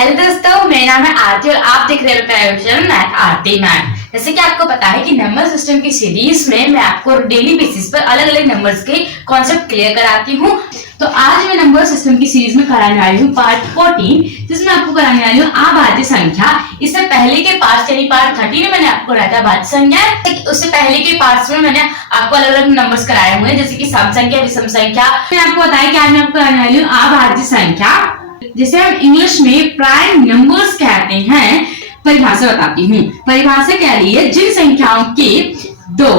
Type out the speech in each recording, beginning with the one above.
Hello दोस्तों, मेरा नाम है आरती और आप देख रहे हैं मैथ आरती मैम। जैसे कि आपको पता है कि नंबर सिस्टम की सीरीज में मैं आपको डेली बेसिस पर अलग अलग नंबर्स के कॉन्सेप्ट क्लियर कराती हूँ। तो आज मैं नंबर सिस्टम की सीरीज में कराने वाली हूँ पार्ट 14, जिसमें आपको कराने वाली हूँ अभाज्य संख्या। इससे पहले के पार्ट यानी पार्ट 30 में मैंने आपको कराया था भाज्य संख्या। उससे पहले के पार्ट्स में मैंने आपको अलग अलग नंबर्स कराए हुए हैं, जैसे कि सम संख्या, विषम संख्या। मैंने आपको बताया कि आज मैं आपको कराने वाली हूँ अभाज्य संख्या, जिसे हम इंग्लिश में प्राइम नंबर्स कहते हैं। परिभाषा बताती हूँ। परिभाषा कह रही है जिन संख्याओं के दो,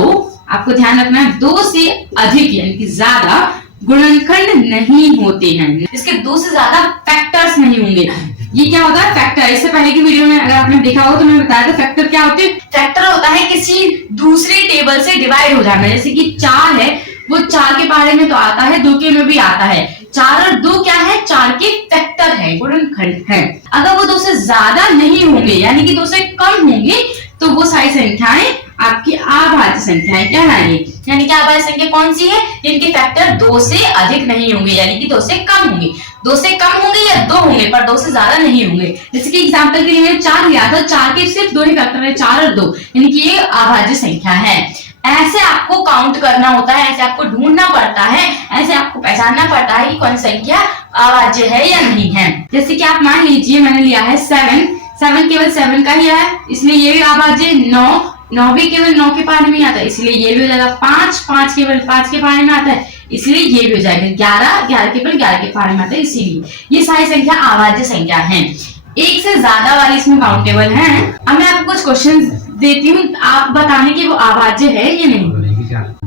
आपको ध्यान रखना है, दो से अधिक यानी कि ज्यादा गुणनखंड नहीं होते हैं, इसके दो से ज्यादा फैक्टर्स नहीं होंगे। ये क्या होता है? फैक्टर। इससे पहले की वीडियो में अगर आपने देखा हो तो मैंने बताया था फैक्टर क्या होते हैं। फैक्टर होता है किसी दूसरे टेबल से डिवाइड हो जाना। जैसे कि 4 है, वो 4 के पहाड़े में तो आता है, 2 के में भी आता है। 4 और 2 क्या है? 4 के फैक्टर है, गुणनखंड है। अगर वो 2 से ज्यादा नहीं होंगे यानी कि 2 से कम होंगे तो वो सारी संख्याएं आपकी अभाज्य संख्याएं कहलाएंगी। यानी कि अभाज्य संख्या कौन सी है? जिनके फैक्टर 2 से अधिक नहीं होंगे यानी कि 2 से कम होंगे। 2 से कम होंगे या 2 होंगे पर 2 से ज्यादा नहीं होंगे। जैसे कि एग्जांपल के लिए मैंने 4 लिया था, 4 के सिर्फ 2 ही फैक्टर है, 4 और 2, यानी कि ये अभाज्य संख्या है। ऐसे आपको काउंट करना होता है, ऐसे आपको ढूंढना पड़ता है, ऐसे आपको पहचानना पड़ता है कि कौन संख्या अभाज्य है या नहीं है। जैसे कि आप मान लीजिए मैंने लिया है 7 केवल 7 का ही है, इसलिए ये भी अभाज्य। 9 भी केवल 9 के पहाड़े में आता है, इसलिए ये भी हो जाएगा। 5 केवल 5 के पहाड़े में आता है, इसलिए ये भी हो जाएगा। 11 केवल 11 के पहाड़े में आता है, इसीलिए ये सारी संख्या अभाज्य संख्या है। एक से ज्यादा वाली इसमें काउंटेबल है। अब मैं आपको कुछ क्वेश्चन देती हूँ, आप बताने की वो अभाज्य है या नहीं।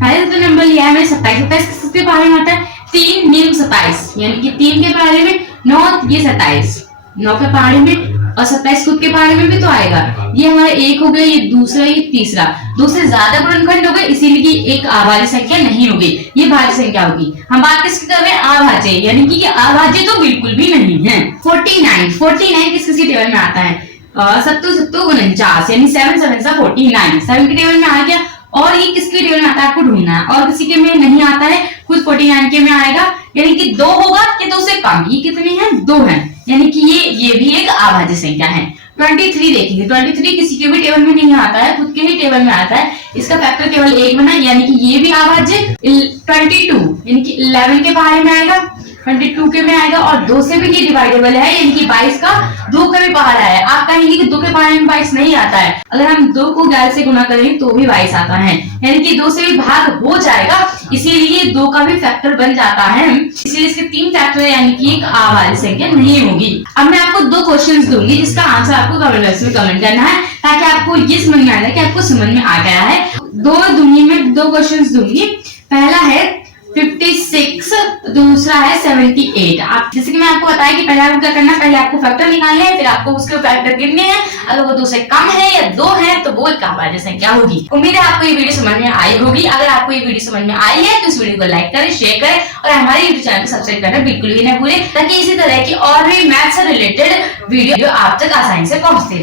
पहले तो नंबर लिया है मैंने 27 किसके पहाड़े में आता है? 3 निम्न 27, यानी कि 3 के पहाड़े में 9, ये 27 9 के पहाड़े में, और 27 खुद के पहाड़े में भी तो आएगा। ये हमारा एक हो गया, ये दूसरा, ये तीसरा। 2 से ज्यादा गुणनखंड हो गए, इसीलिए एक अभाज्य संख्या नहीं होगी, ये भाज्य संख्या होगी। हम बात किसकी कर रहे हैं? अभाज्य, यानी कि अभाज्य तो बिल्कुल भी नहीं है। 49 किस टेबल में आता है? 7 यानी 7 7 49, 7 के टेबल में आ गया। और ये किसके टेबल में आता है आपको ढूंढना है, और किसी के में नहीं आता है, खुद 49 के में आएगा, यानी कि 2 होगा कि 2 से कम। ये कितने हैं? 2 हैं, यानी कि ये भी एक अभाज्य संख्या है। 23 देखेंगे, 23 किसी के भी टेबल में नहीं आता है, खुद के ही टेबल में आता है, इसका फैक्टर केवल 1 बना, यानी कि ये भी अभाज्य। 22 यानी कि 11 के पहाड़े में आएगा, 22 के में आएगा, और 2 से भी ये डिवाइडेबल है, यानी कि 22 का 2 का भी पहाड़ा है। आप कहेंगे कि 2 के पहाड़े में 22 नहीं आता है, अगर हम 2 को 11 से गुना करेंगे तो भी 22 आता है, यानी कि 2 से भी भाग हो जाएगा, इसीलिए 2 का भी फैक्टर बन जाता है। इसलिए इसके 3 फैक्टर है, यानी कि एक अभाज्य संख्या नहीं होगी। अब मैं आपको 2 क्वेश्चंस दूंगी, जिसका आंसर आपको कमेंट बॉक्स में कमेंट करना है, ताकि आपको ये समझ में आ जाए कि आपको समझ में आ गया है। 2 दूंगी मैं, 2 क्वेश्चंस दूंगी। पहला है 56, दूसरा है 78। आप जैसे कि मैं आपको बताया कि पहले आपको क्या करना है, पहले आपको फैक्टर निकालने हैं, फिर आपको उसके फैक्टर गिनने हैं। अगर वो 2 से कम है या 2 है तो वो एक अभाज्य संख्या होगी। उम्मीद है आपको ये वीडियो समझ में आई होगी। अगर आपको ये वीडियो समझ में आई है तो इस वीडियो को लाइक करें, शेयर करें, और हमारे यूट्यूब चैनल को सब्सक्राइब करना बिल्कुल भी ना भूलें, ताकि इसी तरह की और भी मैथ से रिलेटेड वीडियो आप तक आसानी से पहुंचती रहे।